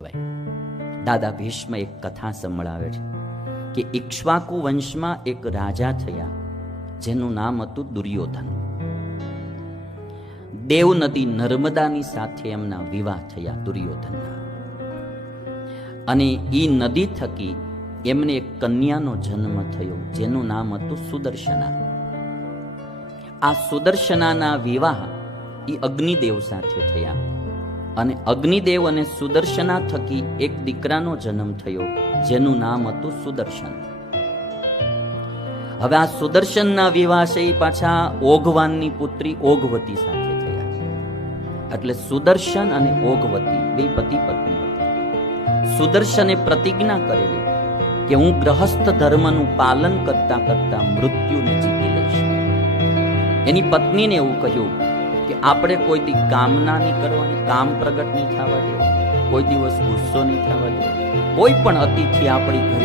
દાદા ભીષ્મ એક કથા સંભળાવે છે કે ઇક્ષ્વાકુ વંશમાં એક રાજા થયા જેનું નામ હતું દુર્યોધન. દેવ નદી નર્મદાની સાથે એમના વિવાહ થયા દુર્યોધનના, અને ઈ નદી થકી એમને એક કન્યાનો જન્મ થયો જેનું નામ હતું સુદર્શના. આ સુદર્શનાના વિવાહ ઈ અગ્નિદેવ સાથે થયા, અને અગ્નિદેવ અને સુદર્શના થકી એક દીકરાનો જન્મ થયો જેનું નામ હતું સુદર્શન. હવે આ સુદર્શનના વિવાહ છે એ પાછા ઓઘવાનની પુત્રી ઓઘવતી સાથે થયા. એટલે સુદર્શન અને ઓઘવતી બે પતિ પત્ની હતા. સુદર્શને પ્રતિજ્ઞા કરેલી કે હું ગ્રહસ્થ ધર્મનું પાલન કરતા કરતા મૃત્યુને જીતી લઈશ. એની પત્નીને એવું કહ્યું કે આપણે કોઈ દી કામના નહીં કરવાની, કામ પ્રગટ નહીં થવા દેવું, કોઈ દિવસ ગુસ્સો નહીં થવા દેવો, કોઈ પણ અતિથિ આપણી ઘરે